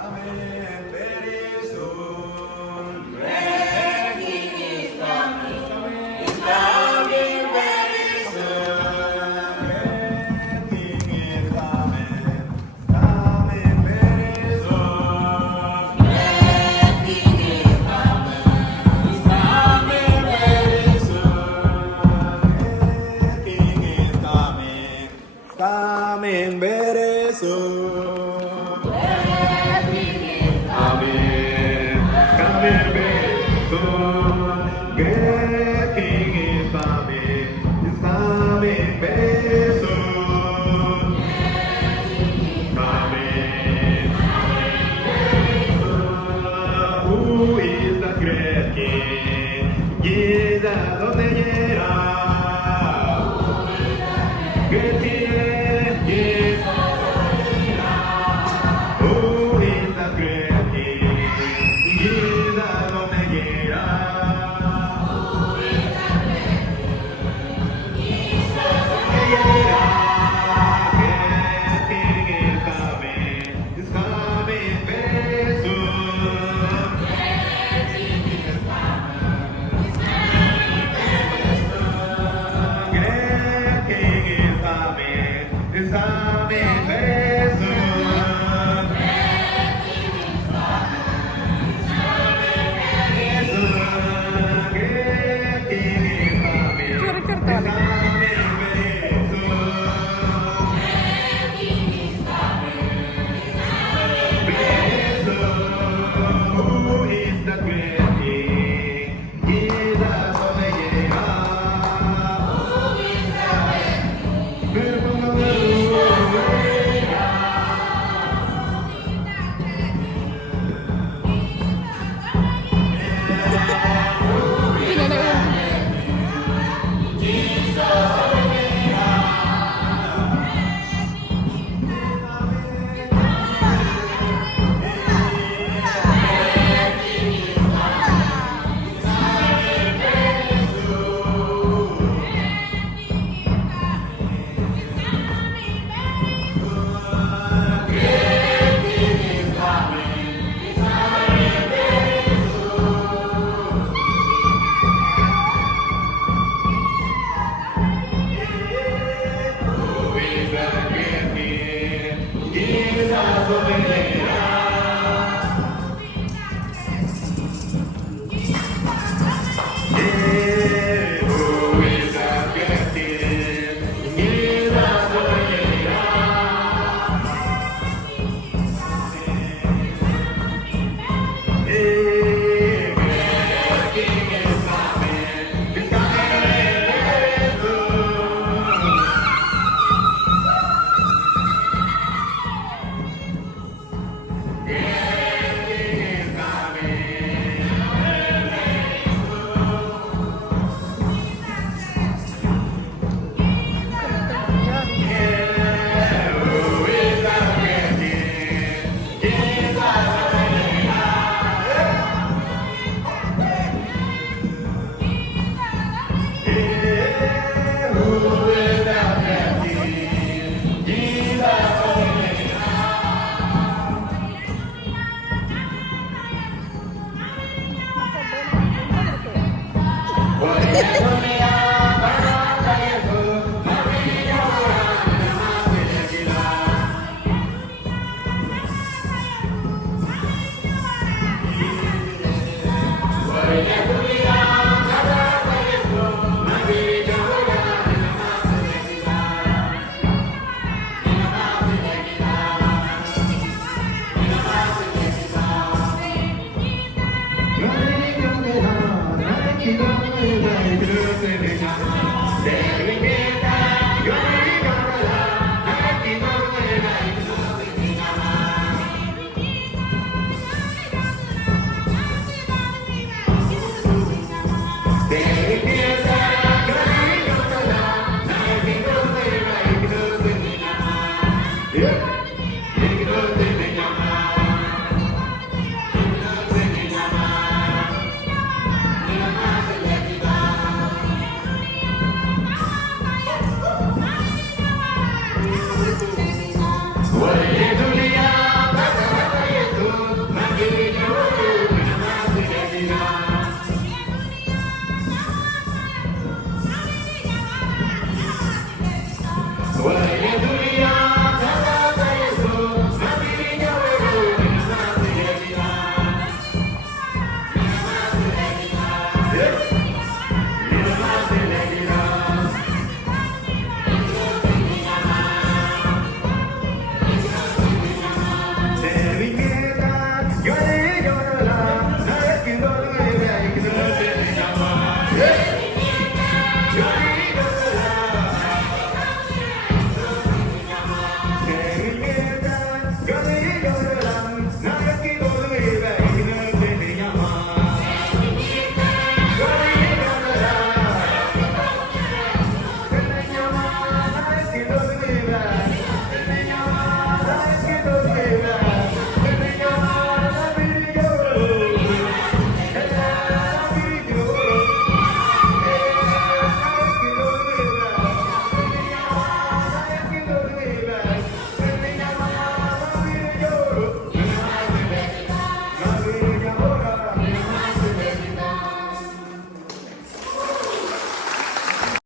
coming very soon. Great King is coming. He's coming very soon. Great King is coming. Coming very soon. Great King is coming. He's coming very soon. Great King is coming. Coming very soon. Great King is Coming, coming very soon. Great King is coming. He's coming very soon. Coming. Who is the great King? Jesus donde llega. Great King, Jesus. Who is the great King? Jesus donde llega.